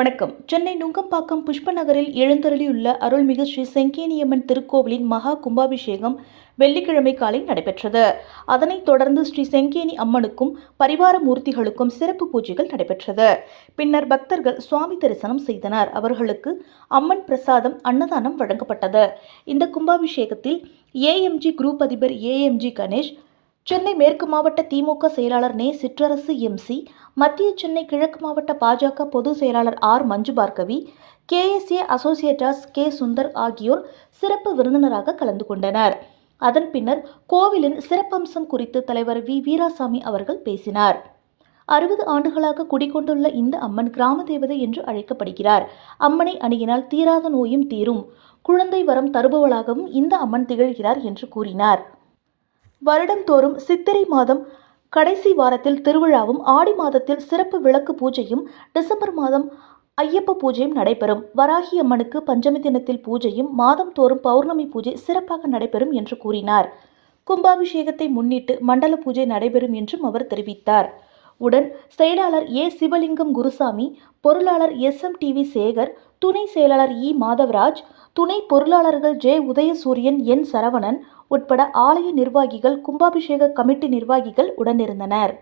வணக்கம். சென்னை நுங்கம்பாக்கம் புஷ்ப நகரில் எழுந்தருளியுள்ள அருள்மிகு ஸ்ரீ செங்கேனியம்மன் திருக்கோவிலின் மகா கும்பாபிஷேகம் வெள்ளிக்கிழமை காலை நடைபெற்றது. அதனைத் தொடர்ந்து ஸ்ரீ செங்கேனி அம்மனுக்கும் பரிவார மூர்த்திகளுக்கும் சிறப்பு பூஜைகள் நடைபெற்றது. பின்னர் பக்தர்கள் சுவாமி தரிசனம் செய்தனர். அவர்களுக்கு அம்மன் பிரசாதம், அன்னதானம் வழங்கப்பட்டது. இந்த கும்பாபிஷேகத்தில் ஏஎம்ஜி குரூப் அதிபர் ஏஎம்ஜி கணேஷ், சென்னை மேற்கு மாவட்ட திமுக செயலாளர் நே. சிற்றரசு எம்சி, மத்திய சென்னை கிழக்கு மாவட்ட பாஜக பொதுச் செயலாளர் ஆர். மஞ்சு பார்கவி, கேஎஸ்ஏ அசோசியேட்டர்ஸ் கே. சுந்தர் ஆகியோர் சிறப்பு விருந்தினராக கலந்து கொண்டனர். அதன் பின்னர் கோவிலின் சிறப்பம்சம் குறித்து தலைவர் வி. வீராசாமி அவர்கள் பேசினார். 60 ஆண்டுகளாக குடிகொண்டுள்ள இந்த அம்மன் கிராம தேவதை என்று அழைக்கப்படுகிறார். அம்மனை அணுகினால் தீராத நோயும் தீரும், குழந்தை வரம் தருபவளாகவும் இந்த அம்மன் திகழ்கிறார் என்று கூறினார். வருடந்தோறும் சித்திரை மாதம் கடைசி வாரத்தில் திருவிழாவும், ஆடி மாதத்தில் சிறப்பு விளக்கு பூஜையும், டிசம்பர் மாதம் ஐயப்ப பூஜையும் நடைபெறும். வராகி அம்மனுக்கு பஞ்சமி தினத்தில் பூஜையும், மாதம் தோறும் பௌர்ணமி பூஜை சிறப்பாக நடைபெறும் என்று கூறினார். கும்பாபிஷேகத்தை முன்னிட்டு மண்டல பூஜை நடைபெறும் என்றும் அவர் தெரிவித்தார். உடன் செயலாளர் ஏ. சிவலிங்கம் குருசாமி, பொருளாளர் எஸ்.எம்.டி.வி. சேகர், துணை செயலாளர் இ. மாதவராஜ், துணை பொருளாளர்கள் ஜே. உதயசூரியன், என். சரவணன் உட்பட ஆலய நிர்வாகிகள், கும்பாபிஷேக கமிட்டி நிர்வாகிகள் உடனிருந்தனர்.